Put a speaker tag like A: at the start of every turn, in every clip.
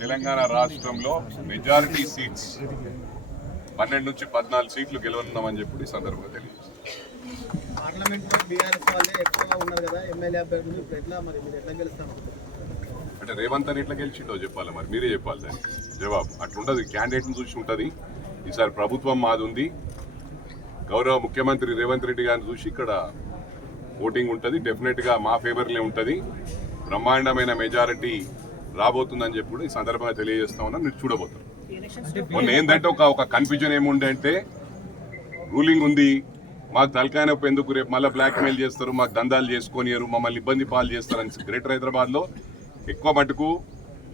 A: తెలంగాణ రాష్ట్రంలో majority seats పన్నెండు నుంచి పద్నాలుగు సీట్లు గెలవనున్నామని చెప్పి సందర్భంగా తెలియజేస్తాం అంటే రేవంత్ అని ఎట్లా గెలిచిండో చెప్పాలి మరి మీరే చెప్పాలి దానికి జవాబు. అట్లుంటది క్యాండిడేట్ని చూసి ఉంటుంది. ఈసారి ప్రభుత్వం మాది ఉంది. గౌరవ ముఖ్యమంత్రి రేవంత్ రెడ్డి గారిని చూసి ఇక్కడ ఓటింగ్ ఉంటుంది. డెఫినెట్గా మా ఫేవర్లే ఉంటుంది. బ్రహ్మాండమైన మెజారిటీ రాబోతుందని చెప్పి కూడా ఈ సందర్భంగా తెలియజేస్తా ఉన్నా మీరు చూడబోతారు మొన్న ఏంటంటే ఒక ఒక కన్ఫ్యూజన్ ఏముండే అంటే రూలింగ్ ఉంది మాకు తలకాయ నొప్పి ఎందుకు రేపు మళ్ళీ బ్లాక్ మెయిల్ చేస్తారు మాకు దందాలు చేసుకొనియరు మమ్మల్ని ఇబ్బంది పాలు చేస్తారని గ్రేటర్ హైదరాబాద్లో ఎక్కువ మటుకు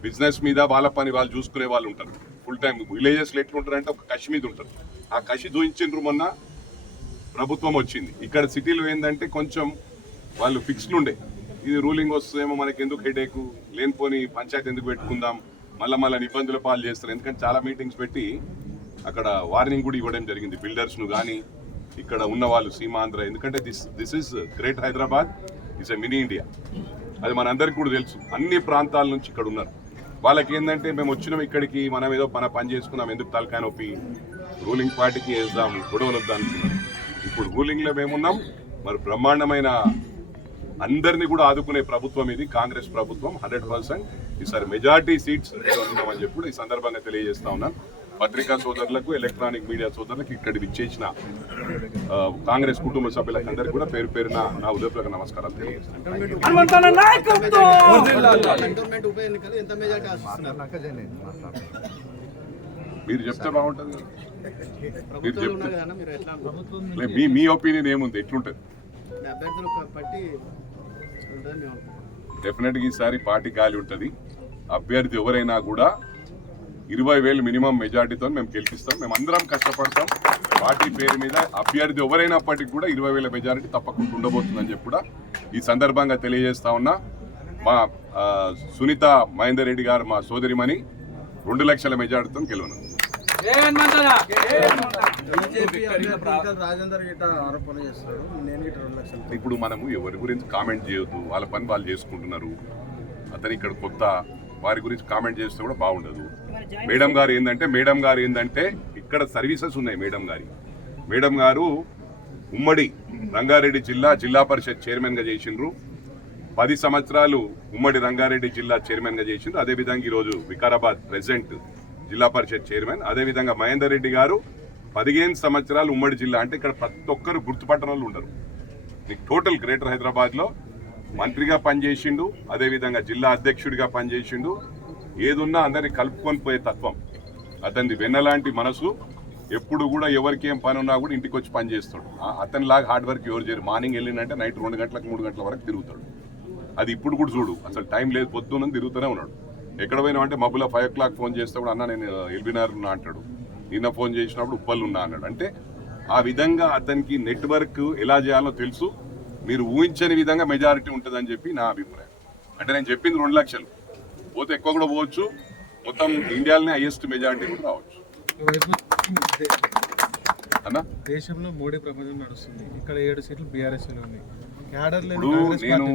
A: బిజినెస్ మీద వాళ్ళ పని వాళ్ళు చూసుకునే వాళ్ళు ఉంటారు. ఫుల్ టైం విలేజెస్లో ఎట్లుంటారంటే ఒక కషి మీద ఉంటారు. ఆ కషి చూపించిండ్రు మొన్న ప్రభుత్వం వచ్చింది. ఇక్కడ సిటీలో ఏంటంటే కొంచెం వాళ్ళు ఫిక్స్డ్ ఉండే. ఇది రూలింగ్ వస్తుందేమో మనకి ఎందుకు హెడేక్? లేనిపోని పంచాయతీ ఎందుకు పెట్టుకుందాం? మళ్ళీ మళ్ళీ ఇబ్బందుల పాలు చేస్తారు. ఎందుకంటే చాలా మీటింగ్స్ పెట్టి అక్కడ వార్నింగ్ కూడా ఇవ్వడం జరిగింది. బిల్డర్స్ను కానీ ఇక్కడ ఉన్న వాళ్ళు సీమాంధ్ర. ఎందుకంటే this this is great Hyderabad. Is a mini India. అది మనందరికీ కూడా తెలుసు. అన్ని ప్రాంతాల నుంచి ఇక్కడ ఉన్నారు. వాళ్ళకి ఏంటంటే మేము వచ్చినాం ఇక్కడికి మనం ఏదో మన పని చేసుకున్నాం ఎందుకు తలకాయ నొప్పి? రూలింగ్ పార్టీకి వేద్దాం గొడవలు వద్దాం ఇప్పుడు రూలింగ్లో మేమున్నాం. మరి బ్రహ్మాండమైన అందరినీ కూడా ఆదుకునే ప్రభుత్వం ఇది కాంగ్రెస్ ప్రభుత్వం హండ్రెడ్ పర్సెంట్. ఈసారి మెజార్టీ సీట్స్ ఉన్నామని చెప్పి ఈ సందర్భంగా తెలియజేస్తా ఉన్నాను పత్రికా సోదరులకు ఎలక్ట్రానిక్ మీడియా సోదరులకు ఇక్కడికి విచ్చేసిన ఆ, కాంగ్రెస్ కుటుంబ సభ్యులకు అందరికీ కూడా పేరు పేరున నా ఉదయపూర్వక నమస్కారాలు తెలియజేస్తాను మీరు చెప్తే బాగుంటుంది చెప్తే-
B: మీరు
A: లే, మీ మీ ఒపీనియన్ ఏముంది? ఎట్లుంటుంది? డెఫినెట్గా ఈసారి పార్టీ గాలి ఉంటుంది. అభ్యర్థి ఎవరైనా కూడా ఇరవై వేలు మినిమం మెజార్టీతో మేము గెలిపిస్తాం. మేము అందరం కష్టపడతాం. పార్టీ పేరు మీద అభ్యర్థి ఎవరైనప్పటికీ కూడా ఇరవై వేల మెజారిటీ తప్పకుండా ఉండబోతుందని చెప్పి కూడా ఈ సందర్భంగా తెలియజేస్తా ఉన్నా. మా సునీత మహేందర్ రెడ్డి గారు మా సోదరిమణి రెండు లక్షల మెజార్టీతో గెలవను
C: ఏ హనుమంతన ఏ హనుమంతన
B: బీజేపీ అభ్యర్థి రాజేందర్ గిట్ట ఆరోపణ చేస్తాడు నేను గిట్ట రెండు లక్షలు
A: ఇప్పుడు మనము ఎవరి గురించి కామెంట్ చేయొద్దు. వాళ్ళ పని వాళ్ళు చేసుకుంటున్నారు. అతను ఇక్కడ కొత్త వారి గురించి కామెంట్ చేస్తే కూడా బాగుండదు. మేడం గారు ఏంటంటే మేడం గారు ఏంటంటే ఇక్కడ సర్వీసెస్ ఉన్నాయి మేడం గారి. మేడం గారు ఉమ్మడి రంగారెడ్డి జిల్లా జిల్లా పరిషత్ చైర్మన్గా చేసిండ్రు. పది సంవత్సరాలు ఉమ్మడి రంగారెడ్డి జిల్లా చైర్మన్గా చేసిండ్రు. అదేవిధంగా ఈరోజు వికారాబాద్ ప్రెసిడెంట్ జిల్లా పరిషత్ చైర్మన్. అదేవిధంగా మహేందర్ రెడ్డి గారు పదిహేను సంవత్సరాలు ఉమ్మడి జిల్లా అంటే ఇక్కడ ప్రతి ఒక్కరు గుర్తుపట్టడం వాళ్ళు ఉండరు. నీకు టోటల్ గ్రేటర్ హైదరాబాద్లో మంత్రిగా పనిచేసిండు అదేవిధంగా జిల్లా అధ్యక్షుడిగా పనిచేసిండు. ఏదున్నా అందరినీ కలుపుకొని పోయే తత్వం. అతనిది వెన్నలాంటి మనసు. ఎప్పుడు కూడా ఎవరికి ఏం పని ఉన్నా కూడా ఇంటికి వచ్చి పని చేస్తాడు. ఆ- అతనిలాగా హార్డ్ వర్క్ ఎవరు చేయరు. మార్నింగ్ వెళ్ళిందంటే నైట్ రెండు గంటలకు మూడు గంటల వరకు తిరుగుతాడు. అది ఇప్పుడు కూడా చూడు. అసలు టైం లేదు పొద్దున్న తిరుగుతూనే ఉన్నాడు. ఎక్కడ పోయినా అంటే మబ్బులో ఫైవ్ ఓ క్లాక్ ఫోన్ చేస్తే కూడా అన్న నేను ఎల్బినార్ ఉన్నా అంటాడు. నిన్న ఫోన్ చేసినప్పుడు ఉప్పల్ ఉన్నా అన్నాడు. అంటే ఆ విధంగా అతనికి నెట్వర్క్ ఎలా చేయాలో తెలుసు. మీరు ఊహించని విధంగా మెజారిటీ ఉంటుందని చెప్పి నా అభిప్రాయం. అంటే నేను చెప్పింది రెండు లక్షలు. పోతే ఎక్కువ కూడా పోవచ్చు. మొత్తం ఇండియాలోనే హైయెస్ట్ మెజారిటీ కూడా రావచ్చు. అన్న?
D: దేశంలో మోడీ ప్రపంచం నడుస్తుంది. ఇక్కడ ఏడు సీట్లు బీఆర్ఎస్ ఉన్నాయి.
A: ఇప్పుడు నేను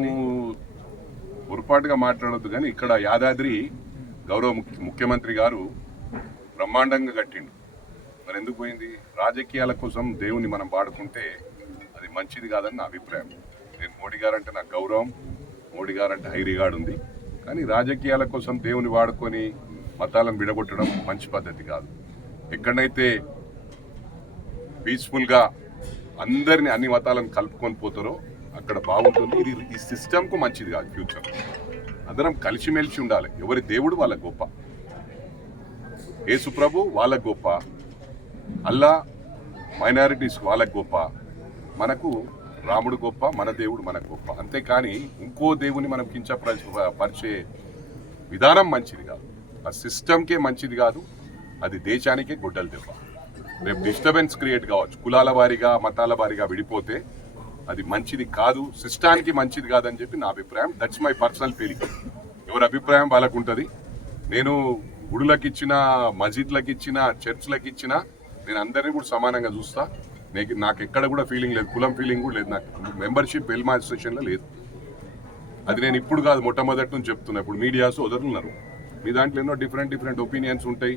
A: పొరపాటుగా మాట్లాడొద్దు కానీ ఇక్కడ యాదాద్రి గౌరవ ముఖ్యమంత్రి గారు బ్రహ్మాండంగా కట్టిండు. మరి ఎందుకు పోయింది? రాజకీయాల కోసం దేవుని మనం వాడుకుంటే అది మంచిది కాదని నా అభిప్రాయం. నేను మోడీ గారంటే నాకు గౌరవం మోడీ గారు హైరిగాడు ఉంది కానీ రాజకీయాల కోసం దేవుని వాడుకొని మతాలను విడగొట్టడం మంచి పద్ధతి కాదు. ఎక్కడైతే పీస్ఫుల్గా అందరిని అన్ని మతాలను కలుపుకొని పోతారో అక్కడ బాగుంటుంది. ఇది ఈ సిస్టమ్కు మంచిది కాదు ఫ్యూచర్ అందరం కలిసిమెలిసి ఉండాలి. ఎవరి దేవుడు వాళ్ళ గొప్ప. ఏసుప్రభు వాళ్ళ గొప్ప. అల్లా మైనారిటీస్ వాళ్ళ గొప్ప. మనకు రాముడు గొప్ప మన దేవుడు మనకు గొప్ప. అంతేకాని ఇంకో దేవుని మనం కించపరిచే విధానం మంచిది కాదు. ఆ సిస్టమ్కే మంచిది కాదు. అది దేశానికే గొడ్డలు దెబ్బ రేపు డిస్టర్బెన్స్ క్రియేట్ కావచ్చు. కులాల వారీగా మతాల వారీగా విడిపోతే అది మంచిది కాదు సిస్టానికి మంచిది కాదని చెప్పి నా అభిప్రాయం. దట్స్ మై పర్సనల్ ఫీలింగ్ ఎవరి అభిప్రాయం వాళ్ళకు ఉంటుంది. నేను గుడులకు ఇచ్చిన మసీద్లకు ఇచ్చిన చర్చ్లకు ఇచ్చిన నేను అందరినీ కూడా సమానంగా చూస్తా. నేను నాకు ఎక్కడ కూడా ఫీలింగ్ లేదు. కులం ఫీలింగ్ కూడా లేదు. నాకు మెంబర్షిప్ వెల్మా అసోసియేషన్లో లేదు. అది నేను ఇప్పుడు కాదు మొట్టమొదటి నుంచి చెప్తున్నా. ఇప్పుడు మీడియాస్ వదులున్నారు మీ దాంట్లో ఎన్నో డిఫరెంట్ డిఫరెంట్ ఒపీనియన్స్ ఉంటాయి.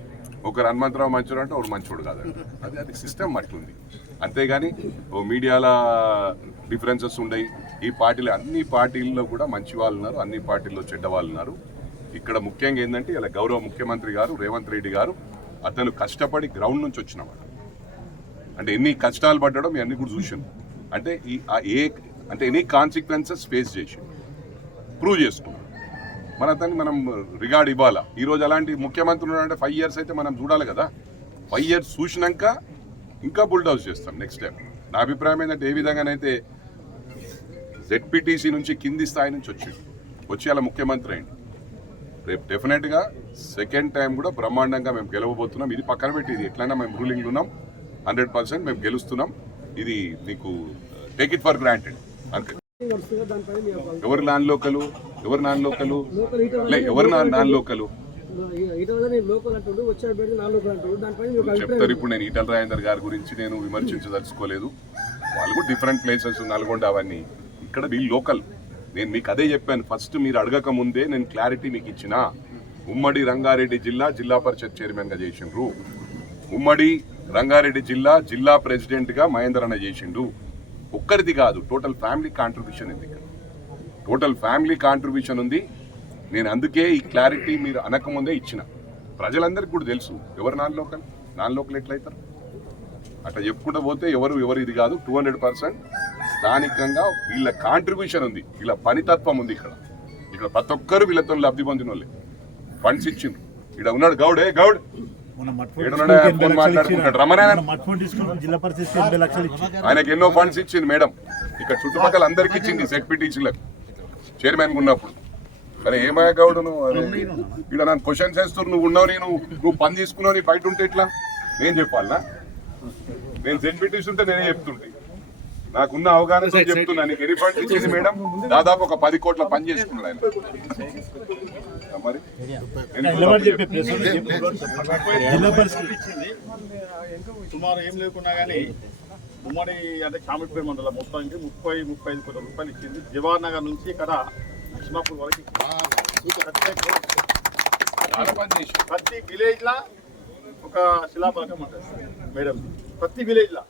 A: ఒకరు హనుమంతరావు మంచోడు అంటే ఒకరు మంచోడు కాదండి అది అది సిస్టమ్ అట్లుంది. అంతేగాని ఓ మీడియాల డిఫరెన్సెస్ ఉన్నాయి ఈ పార్టీలు అన్ని పార్టీల్లో కూడా మంచి వాళ్ళు ఉన్నారు. అన్ని పార్టీల్లో చెడ్డ వాళ్ళు ఉన్నారు. ఇక్కడ ముఖ్యంగా ఏంటంటే ఇలా గౌరవ ముఖ్యమంత్రి గారు రేవంత్ రెడ్డి గారు అతను కష్టపడి గ్రౌండ్ నుంచి వచ్చినవాడు. అంటే ఎన్ని కష్టాలు పడ్డడం ఇవన్నీ కూడా చూసాను అంటే ఈ ఆ ఏ అంటే ఎనీ కాన్సిక్వెన్సెస్ ఫేస్ చేసి ప్రూవ్ చేసుకున్నాం మన అతన్ని మనం రిగార్డ్ ఇవ్వాలా? ఈరోజు అలాంటి ముఖ్యమంత్రి ఉన్నాడంటే ఫైవ్ ఇయర్స్ అయితే మనం చూడాలి కదా. ఫైవ్ ఇయర్స్ చూసినాక ఇంకా బుల్డౌజ్ చేస్తాం నెక్స్ట్ టైం నా అభిప్రాయం ఏంటంటే ఏ విధంగానైతే జెడ్పీటీసీ నుంచి కింది స్థాయి నుంచి వచ్చింది వచ్చి అలా ముఖ్యమంత్రి అయింది రేపు డెఫినెట్గా సెకండ్ టైం కూడా బ్రహ్మాండంగా మేము గెలవబోతున్నాం. ఇది పక్కన పెట్టి ఇది ఎట్లయినా మేము రూలింగ్ ఉన్నాం. హండ్రెడ్ పర్సెంట్ మేము గెలుస్తున్నాం. ఇది మీకు టేక్ ఇట్ ఫర్ గ్రాంటెడ్ అంతే. ఎవరు నాన్ లోకలు? ఎవరు నాన్ లోకలు? లే ఎవరు నాన్ లోకలు? చెప్తారు ఇప్పుడు నేను ఈటల రాజేందర్ గారి గురించి నేను విమర్శించదలుచుకోలేదు. వాళ్ళు కూడా డిఫరెంట్ ప్లేసెస్ నల్గొండ అవన్నీ. ఇక్కడ వీళ్ళు లోకల్. నేను మీకు అదే చెప్పాను. ఫస్ట్ మీరు అడగక ముందే నేను క్లారిటీ మీకు ఇచ్చిన ఉమ్మడి రంగారెడ్డి జిల్లా జిల్లా పరిషత్ చైర్మన్గా చేసిండ్రు. ఉమ్మడి రంగారెడ్డి జిల్లా జిల్లా ప్రెసిడెంట్గా మహేందర్ అన్న చేసిండు. ఒక్కరిది కాదు టోటల్ ఫ్యామిలీ కాంట్రిబ్యూషన్ ఉంది ఇక్కడ. టోటల్ ఫ్యామిలీ కాంట్రిబ్యూషన్ ఉంది. నేను అందుకే ఈ క్లారిటీ మీరు అనకముందే ఇచ్చిన. ప్రజలందరికీ కూడా తెలుసు. ఎవరు నాన్ లోకల్ నాన్ లోకల్ ఎట్లయితారు? అట్లా చెప్పుకుంటూ పోతే ఎవరు ఎవరు ఇది కాదు టూ హండ్రెడ్ పర్సెంట్ స్థానికంగా వీళ్ళ కాంట్రిబ్యూషన్ ఉంది. వీళ్ళ పనితత్వం ఉంది ఇక్కడ. ఇక్కడ ప్రతి ఒక్కరు వీళ్ళతో లబ్ధి పొందిన వాళ్ళే ఫండ్స్ ఇచ్చిండ్రు. ఇక్కడ ఉన్నాడు గౌడ్ ఏ గౌడ్? ఆయనకి ఎన్నో ఫండ్స్ ఇచ్చింది మేడం. ఇక్కడ చుట్టుపక్కల అందరికి ఇచ్చింది సెట్పిటీసీలకు చైర్మన్ ఉన్నప్పుడు. అరే ఏమయ్య గౌడ్ నువ్వు అరే ఇక్కడ నన్ను క్వశ్చన్స్ వేస్తున్నారు నువ్వు ఉన్నావు నేను నువ్వు పని తీసుకున్నావు నీ బయట ఉంటే ఎట్లా? నేను చెప్పాలనా? నేను సెట్పిటీస్ ఉంటే నేనే చెప్తుంటే. నాకున్న అవగాహన చెప్తున్నా. నీకు ఎన్ని ఫండ్స్ ఇచ్చింది మేడం? దాదాపు ఒక పది కోట్ల పని చేసుకున్నాడు ఆయన. మరి?
E: సుమారు ఏం లేకున్నా కానీ ఉమ్మడి అంటే చామిట్పేట మండలం మొత్తానికి ముప్పై ముప్పై ఐదు కోట్ల రూపాయలు ఇచ్చింది. జవహర్ నగర్ నుంచి ఇక్కడ లక్ష్మాపూర్ వరకు ప్రతి విలేజ్ లా ఒక శిలాఫలకం ఉంటుంది మేడం. ప్రతి విలేజ్ లా.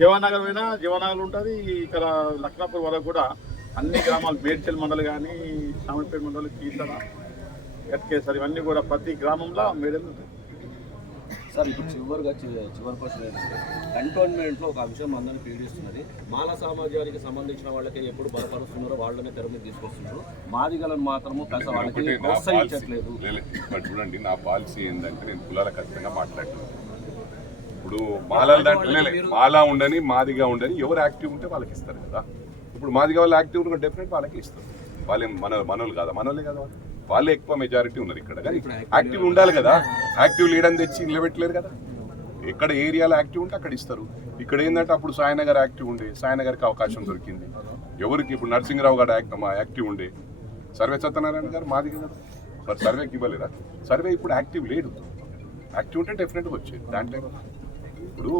E: జవహర్ నగర్ పోయినా జవహర్ నగర్ ఉంటుంది ఇక్కడ లక్ష్మాపూర్ వరకు కూడా అన్ని గ్రామాలు మేడ్చల్ మండలి కానీ చామిట్పేట మండలి కీసర ఎట్కేసర్ ఇవన్నీ కూడా ప్రతి గ్రామంలో మేడం ఉంటుంది
F: సార్ ఇప్పుడు చివరిగా చివరి ఏంటంటే కంటోన్మెంట్లో ఒక అంశం అందరిని పీడిస్తున్నది. మాల సమాజానికి సంబంధించిన వాళ్ళకి ఎప్పుడు బలపరుస్తున్నారో వాళ్ళనే తెర మీద తీసుకొస్తున్నారు. మాదిగలను మాత్రము పెద్ద వాళ్ళకి ప్రోత్సహించట్లేదు.
A: చూడండి నా పాలసీ ఏంటంటే నేను కులాల ఖచ్చితంగా మాట్లాడుతున్నాను ఇప్పుడు మాలల దాంట్లో మాలా ఉండని మాదిగా ఉండని ఎవరు యాక్టివ్ ఉంటే వాళ్ళకి ఇస్తారు కదా. ఇప్పుడు మాదిగా వాళ్ళు యాక్టివ్ ఉంటే డెఫినెట్ వాళ్ళకి ఇస్తారు వాళ్ళేం మన మనోళ్ళు కదా? మనోళ్ళే కదా వాళ్ళు. వాళ్ళే ఎక్కువ మెజారిటీ ఉన్నారు ఇక్కడ. కానీ యాక్టివ్ ఉండాలి కదా. యాక్టివ్ లీడర్ తెచ్చి నిలబెట్టలేరు కదా. ఎక్కడ ఏరియాలో యాక్టివ్ ఉంటే అక్కడ ఇస్తారు. ఇక్కడ ఏంటంటే అప్పుడు సాయనగర్ యాక్టివ్ ఉండే సాయనగర్కి అవకాశం దొరికింది. ఎవరికి? ఇప్పుడు నరసింహరావు గారు యాక్టివ్ ఉండే. సర్వే సత్యనారాయణ గారు మాది కదా. మరి సర్వేకి ఇవ్వలేదా? సర్వే ఇప్పుడు యాక్టివ్ లేడు. యాక్టివ్ ఉంటే డెఫినెట్గా వచ్చేది. దాంట్లో? ఇప్పుడు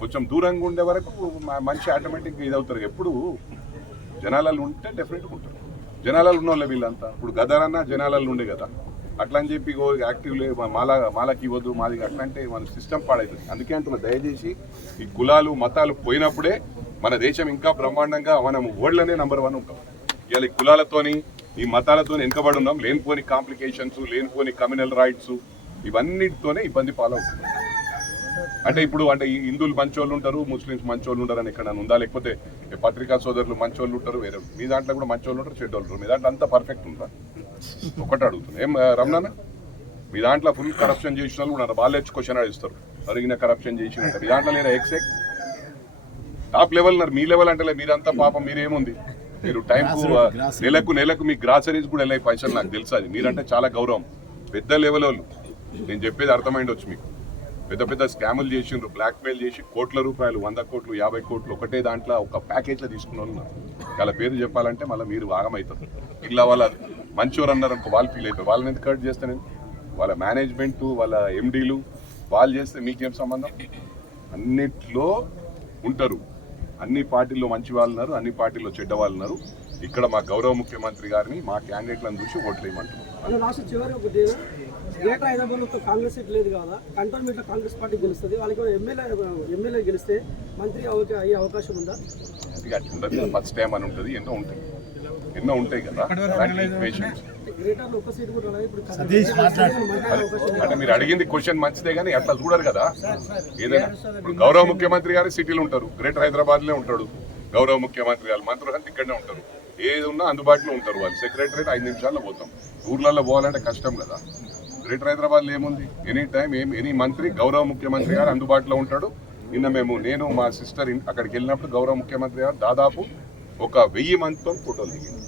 A: కొంచెం దూరంగా ఉండే వరకు మంచి ఆటోమేటిక్గా ఇదవుతారు. అవుతారు ఎప్పుడు జనాలలో ఉంటే డెఫినెట్గా ఉంటారు. జనాలలో ఉన్నోళ్ళే వీళ్ళంతా. ఇప్పుడు గదరన్నా జనాలలో ఉండే కదా. అట్లా అని చెప్పి ఓ యాక్టివ్ లే మాలా మాలకి ఇవ్వద్దు మాది అట్లా అంటే మన సిస్టమ్ పాడైతుంది. అందుకే అంటున్నా దయచేసి ఈ కులాలు మతాలు పోయినప్పుడే మన దేశం ఇంకా బ్రహ్మాండంగా మనం ఓళ్ళనే నంబర్ వన్ ఉంటాం. ఇవాళ ఈ కులాలతోని ఈ మతాలతోని వెనుకబడి ఉన్నాం. లేనిపోని కాంప్లికేషన్స్ లేనిపోని కమ్యూనల్ రైట్స్ ఇవన్నిటితోనే ఇబ్బంది పాలవుతున్నాం. అంటే ఇప్పుడు అంటే హిందువులు మంచోళ్ళు ఉంటారు ముస్లిమ్స్ మంచోళ్ళు ఉంటారు అని ఎక్కడ ఉందా? లేకపోతే పత్రికా సోదరులు మంచోళ్ళు ఉంటారు వేరే మీ దాంట్లో కూడా మంచోళ్ళు ఉంటారు చెడ్డోళ్ళు ఉంటారు. మీ దాంట్లో అంతా పర్ఫెక్ట్ ఉందా ఒకటి అడుగుతున్నా. ఏం రమణాన్న? మీ దాంట్లో ఫుల్ కరప్షన్ చేసిన వాళ్ళు ఉన్నారు. వాళ్ళే వచ్చి క్వశ్చన్ అడిస్తారు అడిగిన కరప్షన్ చేసినట్టు. మీ దాంట్లో లేదా ఎక్సెక్ టాప్ లెవెల్ ఉన్నారు. మీ లెవెల్ అంటే మీరంతా పాపం మీరేముంది? మీరు టైం నెలకు నెలకు మీ గ్రాసరీస్ కూడా వెళ్ళాయి పైసలు నాకు తెలుసు అది. మీరంటే చాలా గౌరవం. పెద్ద లెవెల్ వాళ్ళు. నేను చెప్పేది అర్థమైంది వచ్చి మీకు. పెద్ద పెద్ద స్కాములు చేసిండ్రు బ్లాక్మెయిల్ చేసి కోట్ల రూపాయలు వంద కోట్లు యాభై కోట్లు ఒకటే దాంట్లో ఒక ప్యాకేజ్లో తీసుకున్న ఉన్నారు. వాళ్ళ పేరు చెప్పాలంటే మళ్ళీ మీరు ఆగమవుతారు ఇలా వాళ్ళ మంచివారు అన్నారు అనుకో వాళ్ళు ఫీల్ అయిపోయి వాళ్ళని ఎందుకు కట్ చేస్తాను వాళ్ళ మేనేజ్మెంట్ వాళ్ళ ఎండీలు వాళ్ళు చేస్తే మీకేం సంబంధం? అన్నిట్లో ఉంటారు. అన్ని పార్టీల్లో మంచి వాళ్ళు ఉన్నారు అన్ని పార్టీల్లో చెడ్డ వాళ్ళు ఉన్నారు. ఇక్కడ మా గౌరవ ముఖ్యమంత్రి గారిని మా క్యాండిడేట్లను చూసి ఓట్లు వేయమంటున్నాం.
G: లాస్ట్ చివరి గ్రేటర్ కాంగ్రెస్ సీట్ లేదు కదా కాంగ్రెస్ పార్టీ గెలుస్తుంది వాళ్ళకి ఎమ్మెల్యే ఎమ్మెల్యే గెలిస్తే మంత్రి అయ్యే అవకాశం ఉందా?
A: ఇక అట్లా ఉండదు ఫస్ట్ టైం అని ఉంటుంది ఎన్నో ఉంటాయి ఎన్నో ఉంటాయి కదా? అంటే మీరు అడిగింది క్వశ్చన్ మంచిదే కానీ అట్లా చూడరు కదా. ఏదైనా ఇప్పుడు గౌరవ ముఖ్యమంత్రి గారు సిటీలో ఉంటారు గ్రేటర్ హైదరాబాద్లో ఉంటాడు గౌరవ ముఖ్యమంత్రి గారు మంత్రులు ఇక్కడనే ఉంటారు. ఏది ఉన్నా అందుబాటులో ఉంటారు వాళ్ళు. సెక్రటరేట్ ఐదు నిమిషాల్లో పోతాం. ఊర్లలో పోవాలంటే కష్టం కదా. గ్రేటర్ హైదరాబాద్లో ఏముంది? ఎనీ టైం ఏం ఎనీ మంత్రి గౌరవ ముఖ్యమంత్రి గారు అందుబాటులో ఉంటాడు. నిన్న మేము నేను మా సిస్టర్ అక్కడికి వెళ్ళినప్పుడు గౌరవ ముఖ్యమంత్రి గారు దాదాపు ఒక వెయ్యి మందితో ఫోటోలు దిగింది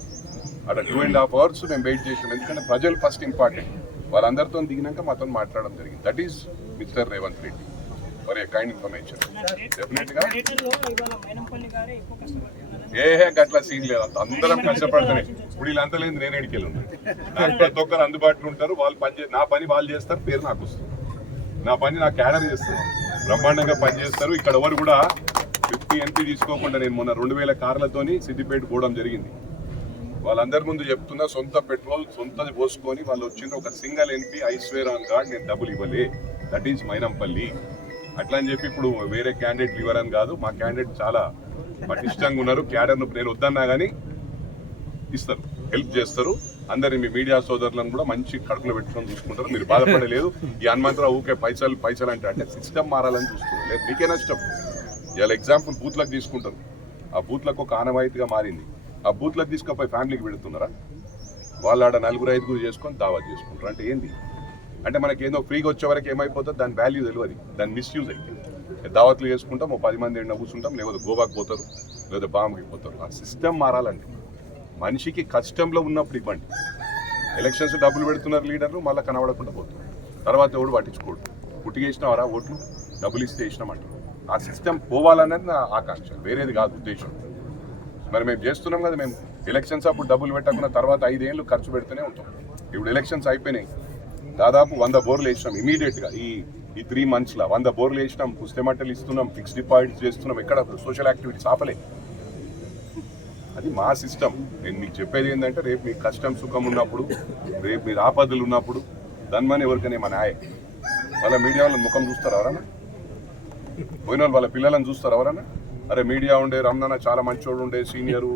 A: అక్కడ టూ అండ్ హాఫ్ అవర్స్ మేము వెయిట్ చేసాం ఎందుకంటే ప్రజలు ఫస్ట్ ఇంపార్టెంట్ వాళ్ళందరితో దిగినాక మాతో మాట్లాడడం జరిగింది. That is mister Revanth Reddy a kind information డెఫినెట్గా. ఏ హే గట్ల సీన్ లేదు. అంత అందరం కష్టపడతానే. ఇప్పుడు వీళ్ళంతా లేదు నేను ఎడికెళ్ళి నాకు ప్రతి ఒక్కరు అందుబాటులో ఉంటారు. వాళ్ళు పని నా పని వాళ్ళు చేస్తారు పేరు నాకు వస్తుంది. నా పని నా క్యాడర్ చేస్తారు బ్రహ్మాండంగా పని చేస్తారు. ఇక్కడ ఎవరు కూడా ఫిఫ్టీ ఎంపీ తీసుకోకుండా నేను మొన్న రెండు వేల కార్లతోని సిద్దిపేట పోవడం జరిగింది. వాళ్ళందరి ముందు చెప్తున్నా సొంత పెట్రోల్ సొంతది పోసుకొని వాళ్ళు వచ్చిన ఒక సింగల్ ఎంపీ ఐశ్వర్య ఆన్ కార్డ్ నేను డబ్బులు ఇవ్వలే. That is Mynampally. అట్లా అని చెప్పి ఇప్పుడు వేరే క్యాండిడేట్ ఇవ్వరని కాదు. మా క్యాండిడేట్ చాలా పటిష్టంగా ఉన్నారు. క్యాడర్ను నేను వద్దన్నా కానీ ఇస్తారు. హెల్ప్ చేస్తారు. అందరి మీ మీడియా సోదరులను కూడా మంచి కడుపులో పెట్టుకొని చూసుకుంటారు. మీరు బాధపడలేదు. ఈ హనుమంతరావు ఊకే పైసలు పైసలు అంటే అంటే సిస్టమ్ మారాలని చూసుకుంటారు లేదు మీకే నష్టం. ఇవాళ ఎగ్జాంపుల్ బూత్లకు తీసుకుంటారు. ఆ బూత్లకు ఒక ఆనవాయితీగా మారింది. ఆ బూత్లకు తీసుకుపోయి ఫ్యామిలీకి పెడుతున్నారా? వాళ్ళు ఆడ నలుగురు ఐదుగురు చేసుకొని దావా చేసుకుంటారు? అంటే ఏంది? అంటే మనకి ఏదో ఫ్రీగా వచ్చే వరకు ఏమైపోతుంది దాని వాల్యూ తెలియదు దాని మిస్యూజ్ అయితే. దావత్లు చేసుకుంటాం ఓ పది మంది ఎండ కూర్చుంటాం లేకపోతే గోవాకి పోతారు లేదా బాంబుకి పోతారు. ఆ సిస్టమ్ మారాలండి. మనిషికి కష్టంలో ఉన్నప్పుడు ఇవ్వండి. ఎలక్షన్స్ డబ్బులు పెడుతున్నారు లీడర్లు మళ్ళీ కనబడకుండా పోతారు. తర్వాత ఎవడు పట్టించుకోడు. పుట్టిగేసినవారా ఓట్లు? డబ్బులు ఇస్తే వేసినామంటారు ఆ సిస్టమ్ పోవాలన్నది నా ఆకాంక్ష. వేరేది కాదు ఉద్దేశం. మరి మేము చేస్తున్నాం కదా మేము ఎలక్షన్స్ అప్పుడు డబ్బులు పెట్టకుండా తర్వాత ఐదేళ్ళు ఖర్చు పెడుతూనే ఉంటాం. ఇప్పుడు ఎలక్షన్స్ అయిపోయినాయి. దాదాపు వంద బోర్లు వేసినాం ఇమీడియట్గా ఈ ఈ త్రీ మంత్స్లో వంద బోర్లు వేసినాం పుస్తెమట్టలు ఇస్తున్నాం ఫిక్స్ డిపాజిట్స్ చేస్తున్నాం. ఎక్కడ సోషల్ యాక్టివిటీస్ ఆపలే అది మా సిస్టమ్ నేను మీకు చెప్పేది ఏంటంటే రేపు మీకు కష్టం సుఖం ఉన్నప్పుడు రేపు మీరు ఆపదలు ఉన్నప్పుడు దానిమని ఎవరికనే మా నాయ వాళ్ళ మీడియా వాళ్ళ ముఖం చూస్తారు ఎవరన్నా? పోయిన వాళ్ళు వాళ్ళ పిల్లలను చూస్తారు ఎవరన్నా? అరే మీడియా ఉండే రమణ చాలా మంచోడు ఉండే సీనియరు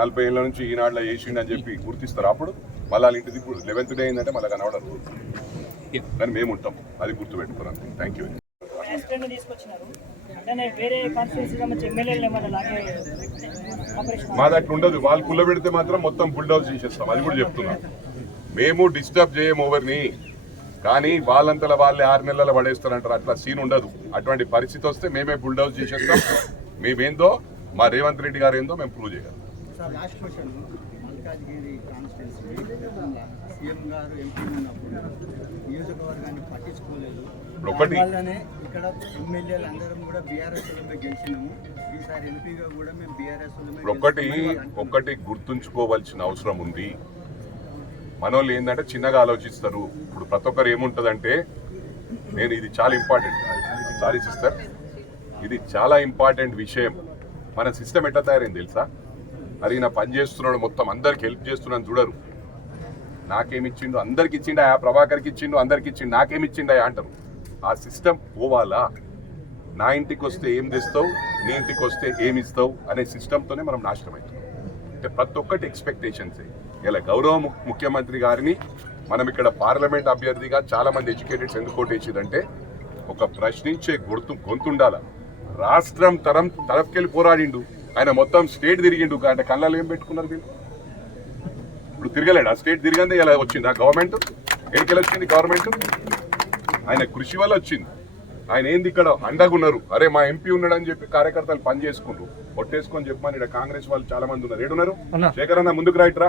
A: నలభై ఏళ్ళ నుంచి ఈనాడులో చేసిండు అని చెప్పి గుర్తిస్తారు అప్పుడు? మళ్ళీ వాళ్ళ ఇంటిది ఇప్పుడు లెవెన్త్ డే అయిందంటే మళ్ళీ కనబడరు. కానీ మేము ఉంటాం అది గుర్తుపెట్టుకున్నాం థ్యాంక్ యూ మాది అట్లా ఉండదు. వాళ్ళు పుల్ల పెడితే మాత్రం మొత్తం బుల్డౌజ్ చేసేస్తాం. అది కూడా చెప్తున్నాం. మేము డిస్టర్బ్ చేయము ఎవరిని. కానీ వాళ్ళంతల వాళ్ళే ఆరు నెలల పడేస్తారంటారు. అట్లా సీన్ ఉండదు. అటువంటి పరిస్థితి వస్తే మేమే బుల్డౌజ్ చేసేస్తాం. మేమేందో మా రేవంత్ రెడ్డి గారు ఏందో మేము ప్రూవ్ చేయగలం.
B: సీఎం గారు ఎంపీ ఉన్నప్పుడు నియోజకవర్గాన్ని పట్టించుకోలేదు.
A: ఒకటి.
B: వల్లనే ఇక్కడ ఎమ్మెల్యేలు అందరం కూడా బీఆర్ఎస్ గెలిచినాము. ఈసారి ఎంపీగా కూడా మేము బీఆర్ఎస్
A: ఇప్పుడు ఒక్కటి ఒక్కటి గుర్తుంచుకోవాల్సిన అవసరం ఉంది. మనోళ్ళు ఏంటంటే చిన్నగా ఆలోచిస్తారు. ఇప్పుడు ప్రతి ఒక్కరు ఏముంటుందంటే నేను ఇది చాలా ఇంపార్టెంట్ సారీ సిస్టర్ ఇది చాలా ఇంపార్టెంట్ విషయం. మన సిస్టమ్ ఎట్లా తయారైంది తెలుసా? అది నా పని చేస్తున్నాడు మొత్తం అందరికి హెల్ప్ చేస్తున్నాను చూడరు. నాకేమిచ్చిండు? అందరికి ఇచ్చిండు? ఆ ప్రభాకర్కి ఇచ్చిండు? అందరికి ఇచ్చిండు? నాకేమిచ్చిండు? అంటారు. ఆ సిస్టమ్ పోవాలా? నా ఇంటికి వస్తే ఏం తెస్తావు? నీ ఇంటికి వస్తే ఏమి ఇస్తావు? అనే సిస్టమ్తోనే మనం నాశనం అవుతున్నాం. అంటే ప్రతి ఒక్కటి ఎక్స్పెక్టేషన్స్. ఇలా గౌరవ ముఖ్యమంత్రి గారిని మనం ఇక్కడ పార్లమెంట్ అభ్యర్థిగా చాలా మంది ఎడ్యుకేటెడ్స్ ఎందుకు ఓటేసిరంటే ఒక ప్రశ్నించే గుర్తు గొంతుండాల. రాష్ట్రం తరం తరఫుకెళ్ళి పోరాడిండు. ఆయన మొత్తం స్టేట్ తిరిగిండు. అంటే కళ్ళలో ఏం పెట్టుకున్నారు వీళ్ళు? ఇప్పుడు తిరగలేడు? ఆ స్టేట్ తిరిగిందే ఇలా వచ్చింది. ఆ గవర్నమెంట్? ఎక్కడికి వచ్చింది గవర్నమెంట్? ఆయన కృషి వల్ల వచ్చింది. ఆయన ఏంది ఇక్కడ? అండగా ఉన్నారు అరే మా ఎంపీ ఉన్నాడు అని చెప్పి కార్యకర్తలు పని చేసుకుంటారు ఒట్టేసుకొని చెప్పమని ఇక్కడ కాంగ్రెస్ వాళ్ళు చాలా మంది ఉన్నారు. ఏడున్నారు? శేఖర్ అన్న ముందుకు రాయిట్రా.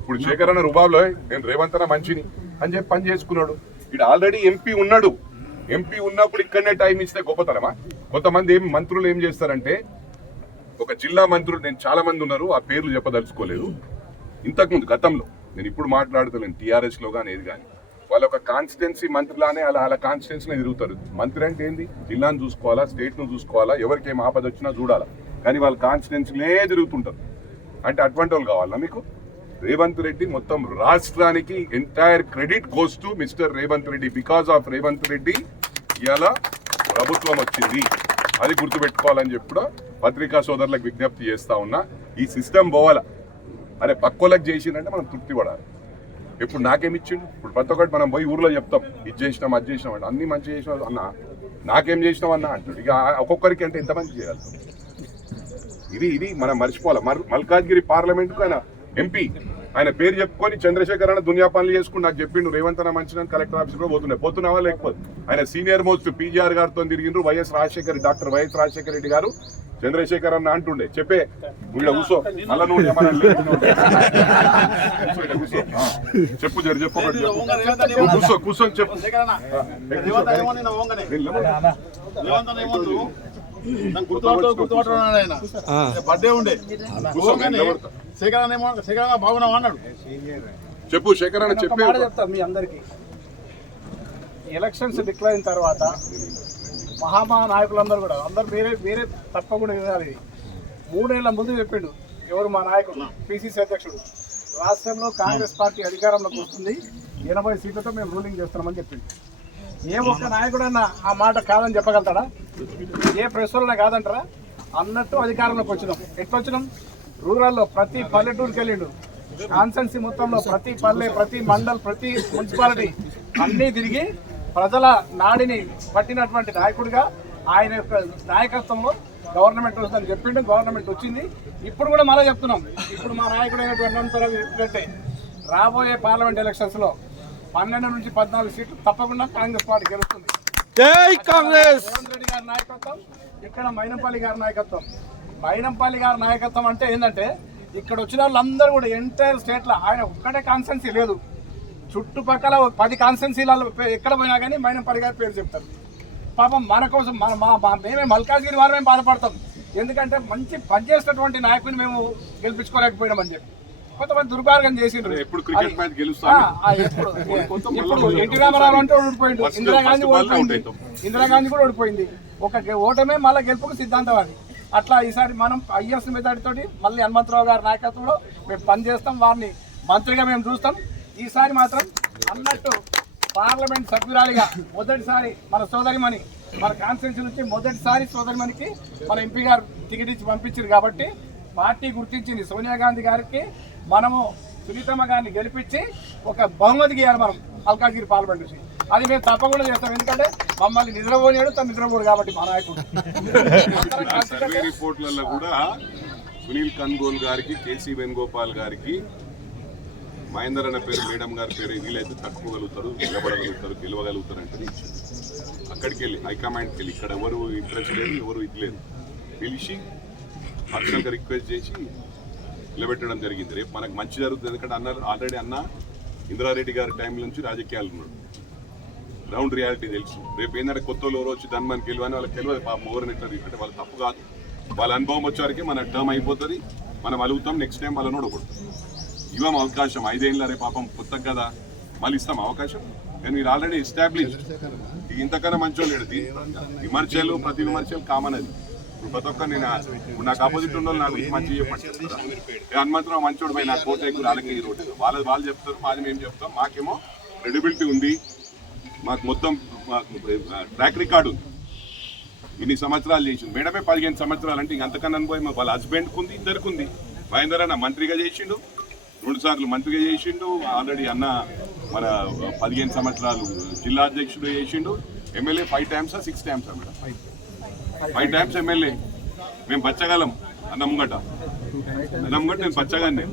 A: ఇప్పుడు శేఖర్ అన్న రుబాబ్లో నేను రేవంత్ అన్న మంచిని అని చెప్పి పని చేసుకున్నాడు. ఇక్కడ ఆల్రెడీ ఎంపీ ఉన్నాడు. ఎంపీ ఉన్నప్పుడు ఇక్కడనే టైం ఇస్తే గొప్పతనమా? కొంతమంది ఏం మంత్రులు ఏం చేస్తారంటే ఒక జిల్లా మంత్రులు నేను చాలా మంది ఉన్నారు ఆ పేర్లు చెప్పదలుచుకోలేదు. ఇంతకుముందు గతంలో నేను ఇప్పుడు మాట్లాడుతున్నాను టీఆర్ఎస్లో కానీ ఏది కానీ వాళ్ళ ఒక కాన్స్టిట్యున్సీ మంత్రిలానే అలా అలా కాన్స్టిట్యున్సీలో తిరుగుతారు మంత్రి అంటే ఏంది? జిల్లాను చూసుకోవాలా స్టేట్ను చూసుకోవాలా ఎవరికి ఏం ఆపద వచ్చినా చూడాలా. కానీ వాళ్ళ కాన్స్టిట్యున్సీలే తిరుగుతుంటారు. అంటే అటువంటి వాళ్ళు కావాలా మీకు? రేవంత్ రెడ్డి మొత్తం రాష్ట్రానికి entire credit goes to mister Revanth Reddy. Because of Revanth Reddy ఇలా ప్రభుత్వం వచ్చింది. అది గుర్తుపెట్టుకోవాలని చెప్పి కూడా పత్రికా సోదరులకు విజ్ఞప్తి చేస్తా ఉన్నా. ఈ సిస్టమ్ పోవాలా? అరే పక్కోళ్ళకి చేసిందంటే మనం తృప్తి పడాలి. ఇప్పుడు నాకేమి ఇచ్చిండు? ఇప్పుడు ప్రతి ఒక్కటి మనం పోయి ఊర్లో చెప్తాం. ఇది చేసినాం అది చేసినాం అంటే అన్ని మంచి చేసినాం అన్న. నాకేం చేసినాం అన్న అంటాడు. ఇక ఒక్కొక్కరికి అంటే ఎంతమంది చేయగలుగుతాం ఇది ఇది మనం మర్చిపోవాలి. మర్ మల్కాజ్గిరి పార్లమెంట్కు ఆయన ఎంపీ ఆయన పేరు చెప్పుకొని చంద్రశేఖర్ అన్న దునియా పనులు చేసుకుని నాకు చెప్పిండు రేవంత్ అన్న మంచి కలెక్టర్ ఆఫీస్ కూడా పోతున్నాయి పోతున్నావా లేకపోతే? ఆయన సీనియర్ మోస్ట్ పీజీఆర్ గారితో తిరిగిండ్రు YS Rajasekhar doctor YS Rajasekhara Reddy garu. Chandrasekhar అన్న అంటుండే చెప్పే. నువ్వు కూర్చో మళ్ళా నువ్వు చెప్పు జరి చెప్పు కూర్చో కూర్చొని చెప్పు.
E: బర్త్డే ఉండే. బాగున్నావు అన్నాడు.
A: చెప్పు శేఖర్ చెప్పే
G: చెప్తాం మీ అందరికీ. ఎలక్షన్స్ డిక్లేర్ అయిన తర్వాత మహామహా నాయకులందరూ కూడా అందరూ వేరే వేరే తప్పకుండా వినాలి ఇది. మూడేళ్ళ ముందు చెప్పిండు ఎవరు మా నాయకుడు పిసిసి అధ్యక్షుడు. రాష్ట్రంలో కాంగ్రెస్ పార్టీ అధికారంలోకి వస్తుంది. ఎనభై సీట్లతో మేము రూలింగ్ చేస్తున్నామని చెప్పిండు. ఏ ఒక్క నాయకుడన్నా ఆ మాట కాదని చెప్పగలుగుతాడా? ఏ ప్రశ్నలో కాదంటారా? అన్నట్టు అధికారంలోకి వచ్చినాం. ఎట్లా వచ్చినాం రూరల్లో ప్రతి పల్లెటూరుకి వెళ్ళిండు. కాన్సెన్సీ మొత్తంలో ప్రతి పల్లె ప్రతి మండల్ ప్రతి మున్సిపాలిటీ అన్నీ తిరిగి ప్రజల నాడిని పట్టినటువంటి నాయకుడిగా ఆయన యొక్క నాయకత్వంలో గవర్నమెంట్ వస్తుందని చెప్పిండు. గవర్నమెంట్ వచ్చింది. ఇప్పుడు కూడా మరో చెప్తున్నాం. ఇప్పుడు మా నాయకుడు అయినటువంటి అనంతరావు రాబోయే పార్లమెంట్ ఎలక్షన్స్లో పన్నెండు నుంచి పద్నాలుగు సీట్లు తప్పకుండా కాంగ్రెస్ పార్టీ గెలుస్తుంది.
C: జై కాంగ్రెస్!
G: రేవంత్ రెడ్డి గారి నాయకత్వం ఇక్కడ మైనంపల్లి గారి నాయకత్వం. మైనంపల్లి గారి నాయకత్వం అంటే ఏంటంటే ఇక్కడ వచ్చిన వాళ్ళందరూ కూడా ఎంటైర్ స్టేట్లో ఆయన ఒక్కటే కాన్సెన్సీ లేదు. చుట్టుపక్కల పది కాన్సెన్సీలలో ఎక్కడ పోయినా కానీ మైనంపల్లి గారి పేరు చెప్తారు. పాపం మన కోసం మన మా మేమే మల్కాజ్గిరి వారు మేము బాధపడతాం. ఎందుకంటే మంచి పనిచేసేటటువంటి నాయకుని మేము గెలిపించుకోలేకపోయినామని చెప్పి. కొంతమంది దుర్మార్గం చేసిండ్రు.
A: ఎప్పుడు క్రికెట్ మ్యాచ్
G: ఇప్పుడు ఎన్టీ రామారావు అంటే ఓడిపోయిండు.
A: First-
G: ఇందిరాగాంధీ ఓడిపోయింది. ఇందిరాగాంధీ కూడా ఓడిపోయింది. ఒక ఓటమే మళ్ళీ గెలుపుకు సిద్ధాంతం అది అట్లా ఈసారి మనం ఐఎస్ మెథడ్ తోటి మళ్ళీ హనుమంతరావు గారి నాయకత్వంలో మేము పనిచేస్తాం వారిని మంత్రిగా మేము చూస్తాం. ఈసారి మాత్రం అన్నట్టు పార్లమెంట్ సభ్యురాలిగా మొదటిసారి మన సోదరిమణి మన కాన్స్టిట్యూన్సీ నుంచి మొదటిసారి సోదరిమణికి మన ఎంపీ గారు టికెట్ ఇచ్చి పంపించారు కాబట్టి పార్టీ గుర్తించింది సోనియా గాంధీ గారికి. మనము సునీతమ్మ గారిని గెలిపించి ఒక బహుమతి గీయాలి మనం మల్కాజ్గిరి పార్లమెంట్ నుంచి. అది మేము తప్పకుండా చేస్తాం. ఎందుకంటే మమ్మల్ని నిద్రపోనియాడు తను నిద్రపోడు కాబట్టి మా నాయకుడు.
A: సర్వే రిపోర్ట్లలో కూడా సునీల్ కన్గోల్ గారికి కేసీ వేణుగోపాల్ గారికి మహేందర్ అన్న పేరు మేడం గారి పేరు వీలైతే తట్టుకోగలుగుతారు నిలబడగలుగుతారు గెలవగలుగుతారు అంటే అక్కడికి వెళ్ళి హైకమాండ్కి వెళ్ళి ఇక్కడ ఎవరు ఇంట్రెస్ట్ లేదు ఎవరు ఇది లేదు. పిలిచి పర్సనల్గా రిక్వెస్ట్ చేసి నిలబెట్టడం జరిగింది. రేపు మనకు మంచి జరుగుతుంది. ఎందుకంటే అన్నారు ఆల్రెడీ అన్న ఇందిరారెడ్డి గారి టైం నుంచి రాజకీయాలు ఉన్నాడు. గ్రౌండ్ రియాలిటీ తెలుసు. రేపు ఏంటంటే కొత్త ఎవరు వచ్చి దాన్ని గెలవని వాళ్ళకి తెలియదు పాపం ఎవరిని ఎట్లా అంటే వాళ్ళు తప్పు కాదు. వాళ్ళ అనుభవం వచ్చేవరకు మన టర్మ్ అయిపోతుంది. మనం అలుగుతాం. నెక్స్ట్ టైం వాళ్ళని ఓడకూడదు ఇవ్వం అవకాశం. ఐదేళ్ళ రే పాపం కొత్తగా కదా. మళ్ళీ ఇస్తాం అవకాశం. కానీ మీరు ఆల్రెడీ ఎస్టాబ్లిష్ ఇంతకన్నా మంచోళ్ళు లేడు. విమర్శలు ప్రతి విమర్శలు కామన్ అది. ప్రతి ఒక్క నేను నాకు ఆపోజిట్ ఉన్న వాళ్ళు నాకు మంచి చెప్పండి హనుమంతరావు మంచోడు పోయి నాకు కోట ఎక్కువ వాళ్ళకి ఈ రోడ్డు. వాళ్ళు వాళ్ళు చెప్తారు మాది మేము చెప్తాం. మాకేమో క్రెడిబిలిటీ ఉంది. మాకు మొత్తం మాకు ట్రాక్ రికార్డు ఉంది. ఇన్ని సంవత్సరాలు చేసింది మేడమే పదిహేను సంవత్సరాలు అంటే ఇంక అంతకన్నా అనుభవం మా వాళ్ళ హస్బెండ్కి ఉంది ఇద్దరికి ఉంది మహేందర్ అన్న మంత్రిగా చేసిండు. రెండు సార్లు మంత్రిగా చేసిండు. ఆల్రెడీ అన్న మన పదిహేను సంవత్సరాలు జిల్లా అధ్యక్షుడు చేసిండు. MLA five times six times madam. Five times MLA మేము బచ్చగలం అన్న ముంగట. అన్న ముంగట నేను బచ్చగాన్ని.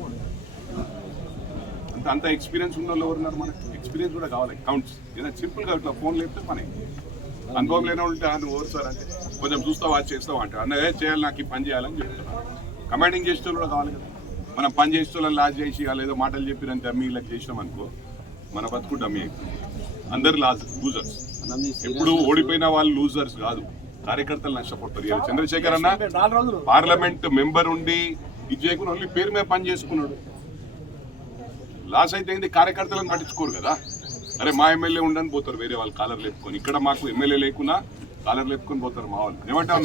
A: అంత అంత ఎక్స్పీరియన్స్ ఉన్న వాళ్ళు ఎవరున్నారు మనకి? ఎక్స్పీరియన్స్ కూడా కావాలి కౌంట్స్ ఏదైనా సింపుల్గా ఇట్లా ఫోన్ లేపితే పని. అనుభవం లేని వాళ్ళు అని ఓరు సార్? అంటే కొంచెం చూస్తావా చేస్తావా? అంటే అన్న ఏ చేయాలి నాకు ఈ పని చేయాలని చెప్తున్నారు కమాండింగ్ చేసే కూడా కావాలి కదా. మనం పని చేసే లాజ్ చేసి ఏదో మాటలు చెప్పిన డమ్మీ ఇలా చేసినాం అనుకో మన బతుకు డమ్మీ అందరు లాజ్ లూజర్స్ ఎప్పుడు ఓడిపోయిన వాళ్ళు లూజర్స్ కాదు. కార్యకర్తలు నష్టపోతారు. ఇవాళ చంద్రశేఖర్ అన్న పార్లమెంట్ మెంబర్ ఉండి ఇది చేయకుండా ఓన్లీ పేరు మీద పని చేసుకున్నాడు. లాస్ అయితే ఏంది? కార్యకర్తలను పట్టించుకోరు కదా. అరే మా ఎమ్మెల్యే ఉండని పోతారు. వేరే వాళ్ళు కాలర్ లేపుకొని. ఇక్కడ మాకు ఎమ్మెల్యే లేకున్నా కాలర్ లేపుకొని పోతారు మా వాళ్ళు. ఏమంటావు